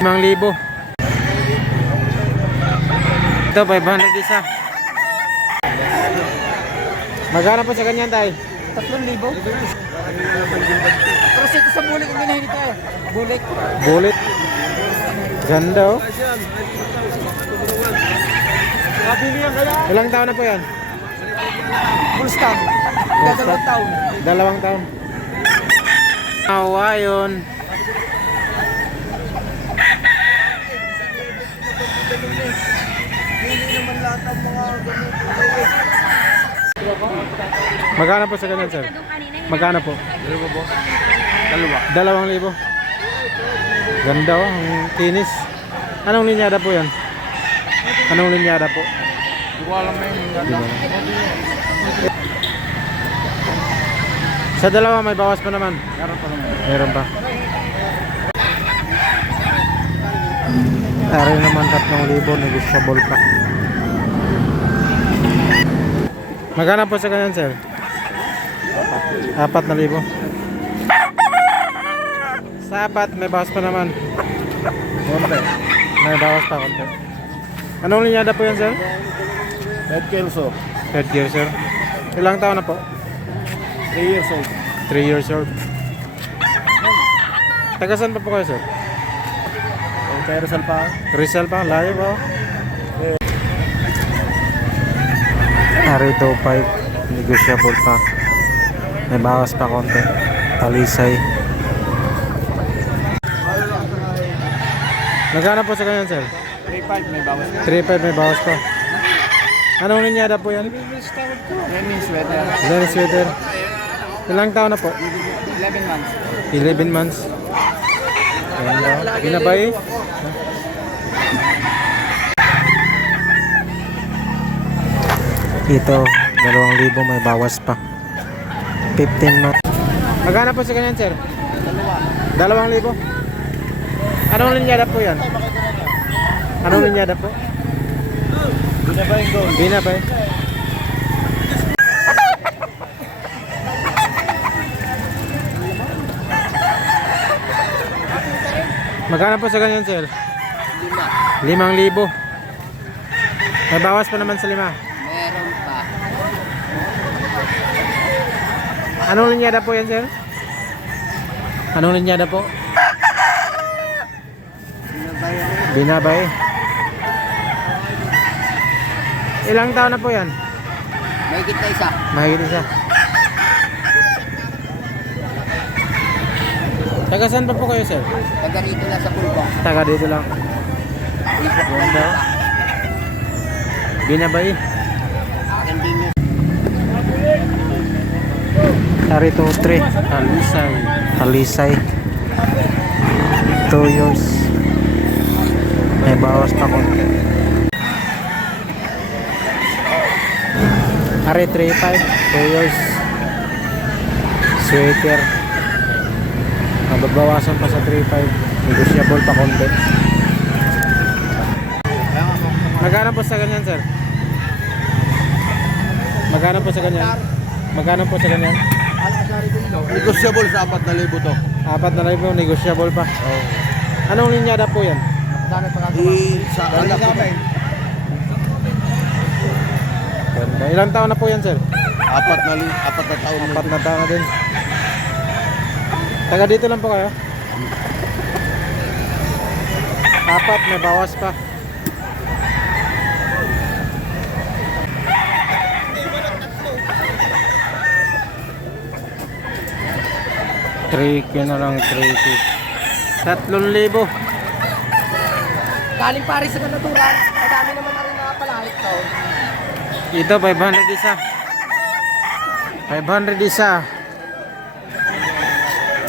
5,000. Ito 500 isa. Magkano po sa ganyan tayo? 3,000. Pero ito sa bulik ang ginahin tayo. Bulik. Bulit. Ganda oh. Ilang taon na po yan? Full stop. 2 taon. 2 taon. Awa yun. Magkano po sa ganyan, sir? Magkano po? 2,000. Ganda oh, ang kinis. Anong linyada po yan? Anong linyada po? Hindi ko alam na yun. Sa dalawa may bawas pa naman. Meron pa naman. Meron pa. Ari naman 3,000, negotiable pa. Magkano po sa ganyan, sir? 4,000. Sa 4 may bawas pa naman. Konti. May bawas pa konti. Anong linyada po yan, sir? Red Kelso. Third year, sir. Ilang taon na po? 3 years old. 3 years old. Taga saan pa po kayo, sir? Kaya Rizal pa. Rizal pa? Layo ba? Arito 5. Negotiable pa. May bawas pa konti. Talisay. Magkano po sa ganyan, sir? 3,500 may bawas. 3,500 may bawas pa. Anong linyada po yan? Lenin sweater. Lenny sweater. Ilang taon na po? 11 months. 11 months. Binabay. Ito, 2,000 may bawas pa. 15 months. Magkano po sa ganyan, sir? 2,000. Anong linyada po yan? Anong linyada po? Binabay gold. Binabay. Magkano po sa ganyan, sir? 5,000. May bawas pa naman sa 5. Meron pa. Anong linyada po yan, sir? Anong linyada po? Binabay. Ilang taon na po yan? May kita isa. Mahigit isa. Taga saan pa po kayo, sir? Taga rito lang sa pulbong. Taga dito lang. Ganda. Binabay. Akin din yun. Arito 3. Talisay. Talisay. 2 years. May bawas pa konti. Ari 3,500. 2 years. Sweater. Mababawasan pa sa 3,500. Negotiable pa konti. Magkano po sa ganyan, sir? Magkano po sa ganyan? Magkano po sa ganyan? Negotiable sa 4,000 to. 4,000, negotiable pa. Anong linyada po yan? Sa anak ko. Ganda. Ilang taon na po yan, sir? 4 na taon. 4 na taon na din. Taga dito lang po kayo? 4, may bawas pa. Tricky na lang, tricky. 3,000. Galing Paris sa Kanaturan. Madami naman na rin nakapalahit to. Ito 500 isa. 500 isa.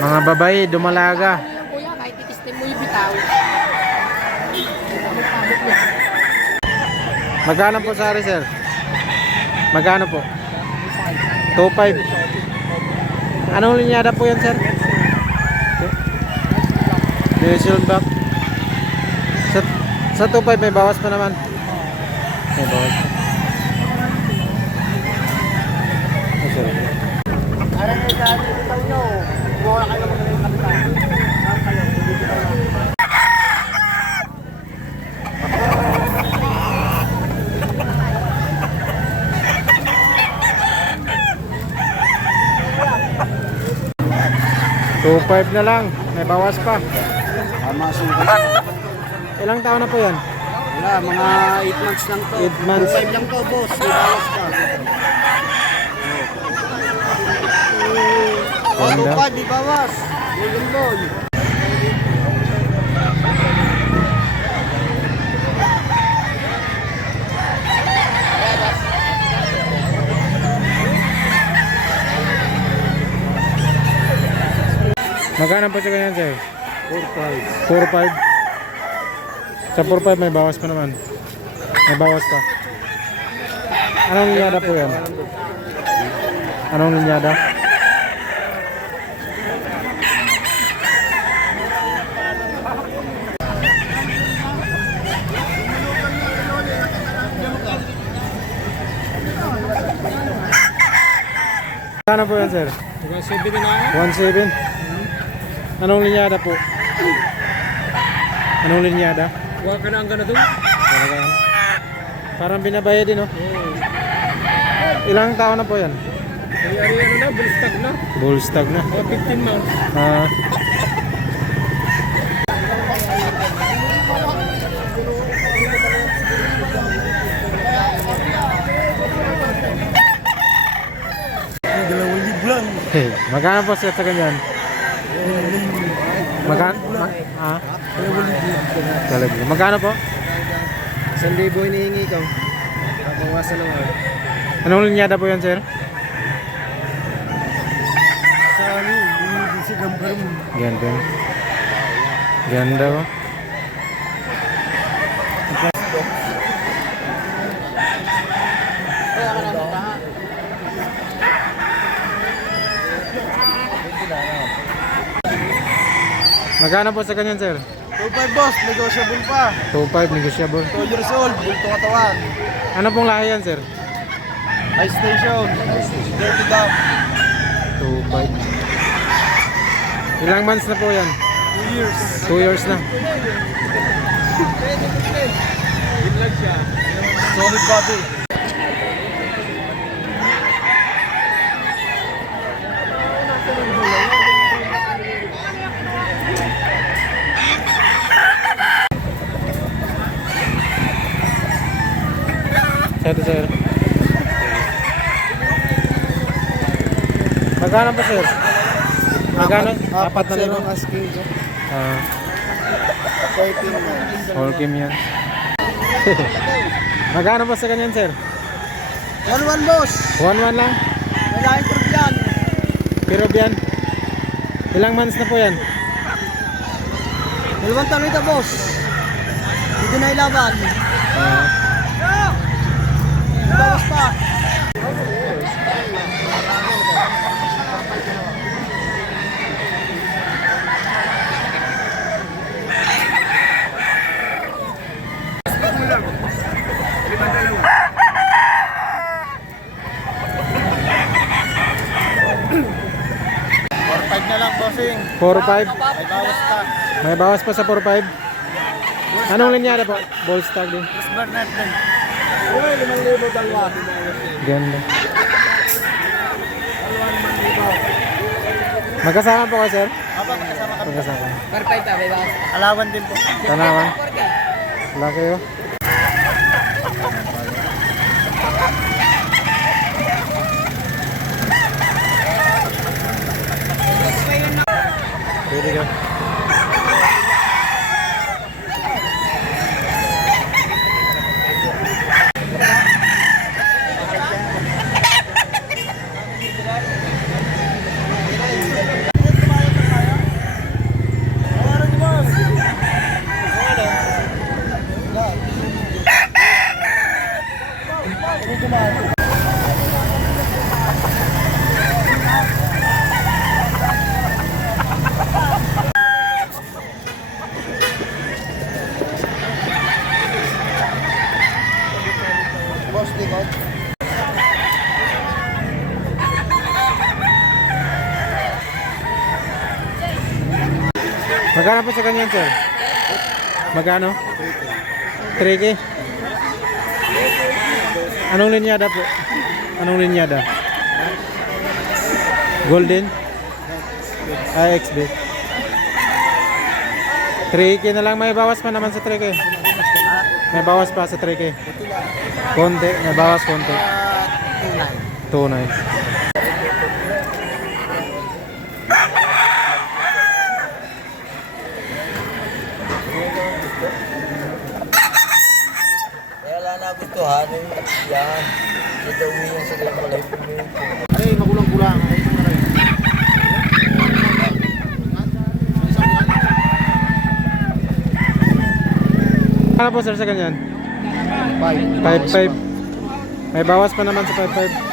Mga babae dumalaga. Ano lang kuya, kahit itistin mo yung bitaw. Magkano po sa ari, sir? Magkano po? 2,500. Anong linyada po yan, sir? Diesel back. Sa 2,500 may bawas pa naman. May bawas pa. Sir. Ano na sa bitaw nyo? Buha kayo mga kapitan. 2.5 na lang. May bawas pa. Tama sukat. Ilang taon na po yan? Wala, mga 8 months lang to. 8 months. 5 lang to, boss. May bawas ka. Oh, Ganda. 2.5, di bawas. Golden boy. Magkano po sa ganyan, sir? 4.5. 4.5. Sa 4.5 may bawas pa naman. May bawas pa. Anong linyada po yan? Anong linyada? Magkano po yan, sir? 1.7 na. 1.7. Anong linyada po? Anong linyada? Huwag ka na ang gana doon. Talaga yan. Parang binabayad din, no? Ilang taon na po yan? Ay, ano na, bullstag na. Bullstag na. Mga 15 months. Ah. Magkano po siya sa ganyan? Magkano? Talaga. Magkano po? 1,000 hinihingi ko. Bawasan lang ako. Anong linyada po yan, sir? Sa ano, hindi si gambar mo. Ganda. Ganda po. Magkano po sa ganyan, sir? 2.5 boss, negotiable pa. 2.5 negotiable. 2 years old, bulto katawan. Ano pong lahi yan, sir? High station. Dirty dog. 2.5. Ilang months na po yan? 2 years. 2 years na. Binlag siya. Solid body. Ito, sir. Magkano po, sir? Magkano? Apat na laro. asking ko. Ah, 14 months. all game yan. Magkano po sa ganyan, sir? 1-1 boss. 1-1 lang. Wala yung problem. Pero yan. Ilang months na po yan? Dalawang tanong ito boss. Dito na ilaban. Ah, Bawas pa. na lang bossing. 4-5. May bawas pa. May bawas pa sa 4-5. Anong linyada po? Ball stag din. Mas Bernard din. Uy, 5,000 dalawa. Ganda. Magkasama po kayo, sir? Apa, kasama kami. Magkasama. Perfect, may bawas. Alawan din po. Tanawan. Wala kayo. Pwede ka. Boss, likod. Magkano po sa ganyan, sir? Magkano? 3K. Anong linyada po? Anong linyada? Golden? XB. 3K na lang, may bawas pa naman sa 3K. May bawas pa sa 3K. Konti, may bawas konti. 2.9. Kaya wala na gustuhan eh. Yan. Kita uwi yan sa kanyang balay. Ay, magulang-gulang. Ay, isang na rin. Ano po sir sa ganyan? 5.5. May bawas pa naman sa 5.5.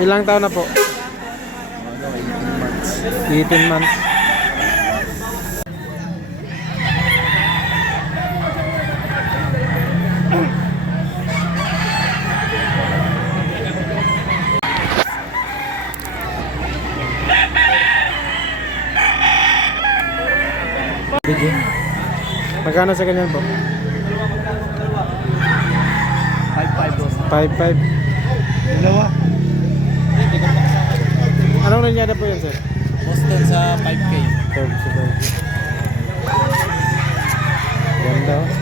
Ilang taon na po? 18 months. Bigyan. Magkano sa ganyan po? 5.5. Dalawa. Anong linyada po yan sir? Boston sa 5K. Third. Ganda oh.